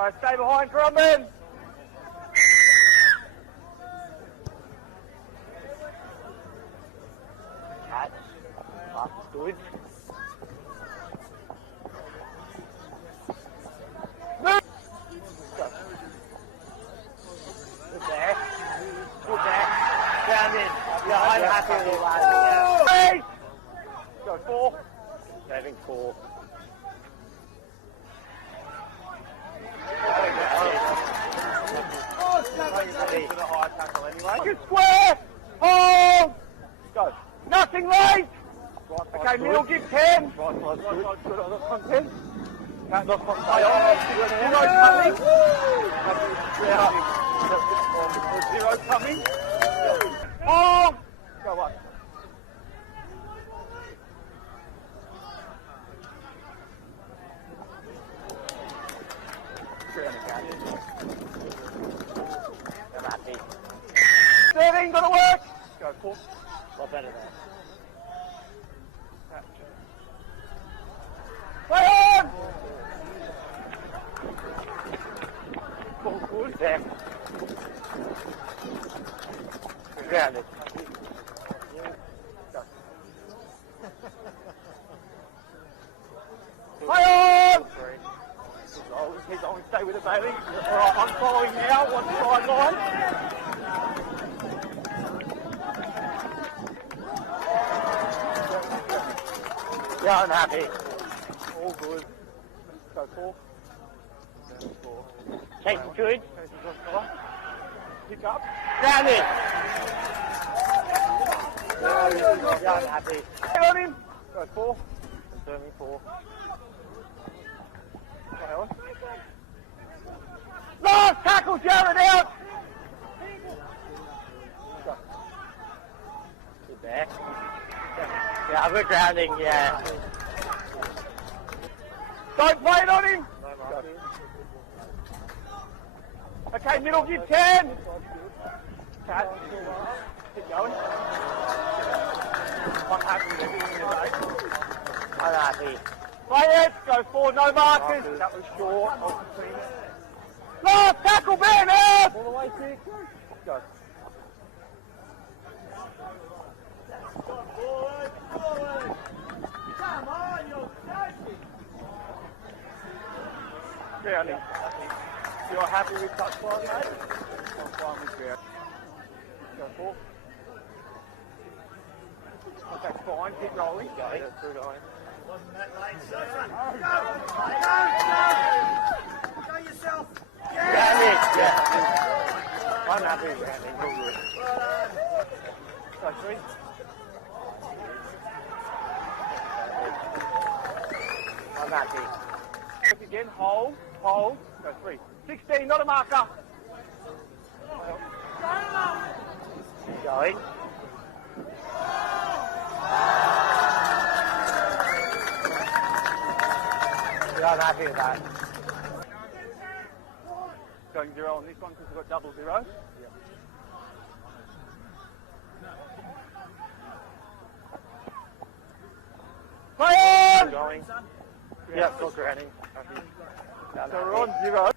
Right, stay behind, Currumbin. Catch. That's good. Move. Go. Good there. Good there. Down in. Yeah, I'm happy with it, lads. Yeah. Go 4. Saving 4. Good square! Hold! Go. Nothing late! Okay, middle, give 10. Right, good on the content. Can't knock on zero coming. Oh! Go on. I'm happy. 13, gonna work! Go, 4. A lot better there. Play on! Ball good there. Grounded. Go. Play on! He's on, stay with the Bailey. Alright, I'm following now, one sideline. Yeah, I'm happy. All good. Go 4. 4. Chase is good. Pick up. Grounded. Yeah, I'm happy. Get on him. Go 4. Turning 4. Play on. Last tackle, Jared out. Go. Good there. Yeah, I'm grounding, yeah. Don't play it on him! No, okay, middle, give 10! Cat. Keep going. I'm happy with everything today. I'm happy. Play it, go 4, no markers. That was short. Last tackle, Ben, out! All the way 6. Go. Come on, you're joking. Grounding. You're happy with touch line, mate? I'm fine with ground. Go 4. Okay, fine. Keep rolling. Go. Yeah, through going. Wasn't that late, sir? Go! Go yourself! Grounding. Yeah. I'm happy with grounding. All good. Go 3. I'm happy. Look again, hold, go 3. 16, not a marker. Keep going. Yeah, I'm happy with that. Going 0 on this one because we've got double 0. Yeah. Play on! Going. Yeah, still grounding. So we're on 0.